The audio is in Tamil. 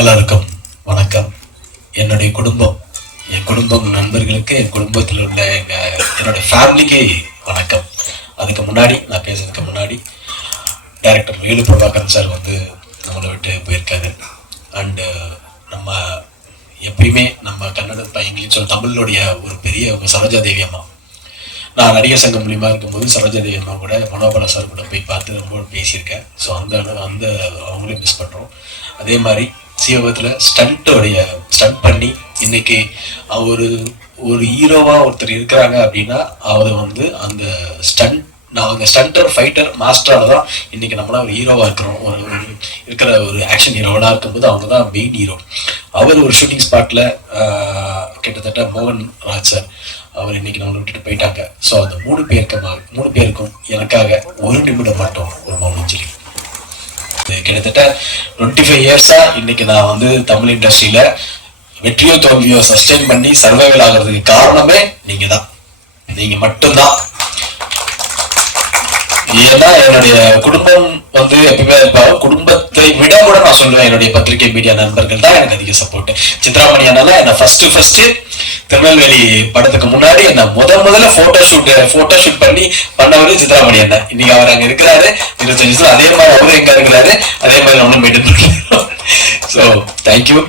எல்லாருக்கும் வணக்கம். என்னுடைய குடும்பம், என் குடும்பம் நண்பர்களுக்கு, என் குடும்பத்தில் உள்ள என்னுடைய ஃபேமிலிக்கு வணக்கம். அதுக்கு முன்னாடி நான் பேசுறதுக்கு முன்னாடி டைரக்டர் வேலு பிரபாகரன் சார் வந்து நம்மளை விட்டு போயிருக்காரு. அண்டு நம்ம எப்பயுமே நம்ம கன்னட இங்கிலீஷ் தமிழுடைய ஒரு பெரிய சரோஜா தேவி அம்மா, நான் நடிகர் சங்கம் மூலியமா இருக்கும்போது சரோஜா தேவி அம்மா கூட மனோபல சார் கூட போய் பார்த்து ரொம்ப பேசியிருக்கேன். ஸோ அந்த அவங்களையும் மிஸ் பண்ணுறோம். அதே மாதிரி சீவகத்தில் ஸ்டண்ட் பண்ணி இன்னைக்கு அவர் ஒரு ஹீரோவா ஒருத்தர் இருக்கிறாங்க அப்படின்னா அவர் வந்து அந்த அவங்க ஸ்டண்டர் ஃபைட்டர் மாஸ்டரால தான் இன்னைக்கு நம்மளாம் ஒரு ஹீரோவா இருக்கிறோம். இருக்கிற ஒரு ஆக்ஷன் ஹீரோவா இருக்கும்போது அவங்க தான் மெயின் ஹீரோ. அவர் ஒரு ஷூட்டிங் ஸ்பாட்ல கிட்டத்தட்ட மோகன் ராஜ் சார் அவர் இன்னைக்கு நம்மளை விட்டுட்டு போயிட்டாங்க. ஸோ அந்த மூணு பேருக்கும் எனக்காக ஒரு நிமிடம் மட்டும் ஒரு மௌனம் சொல்லி. கிட்டத்தட்ட 25 இயர்ஸா இன்னைக்கு நான் வந்து தமிழ் இண்டஸ்ட்ரியில வெற்றியோ தோல்வியோ சஸ்டெயின் பண்ணி சர்வைவல் ஆகிறதுக்கு காரணமே நீங்க மட்டும்தான். ஏன்னா என்னுடைய குடும்பம் வந்து எப்பவுமே இருப்பாங்க. குடும்பத்தை விட கூட நான் சொல்லுவேன், என்னுடைய பத்திரிகை மீடியா நண்பர்கள் தான் எனக்கு அதிக சப்போர்ட். சித்ராமணி அண்ணால என்ன ஃபர்ஸ்ட் திருநெல்வேலி படத்துக்கு முன்னாடி என்ன முதல்ல போட்டோ ஷூட் பண்ணவர் சித்ராமணி அண்ணன். இன்னைக்கு அவர் அங்க இருக்கிறாரு 25 அதே மாதிரி அவரு எங்க இருக்கிறாரு, அதே மாதிரி நம்மளும் மெயின்டைன் பண்ணிக்கிறோம். So thank you.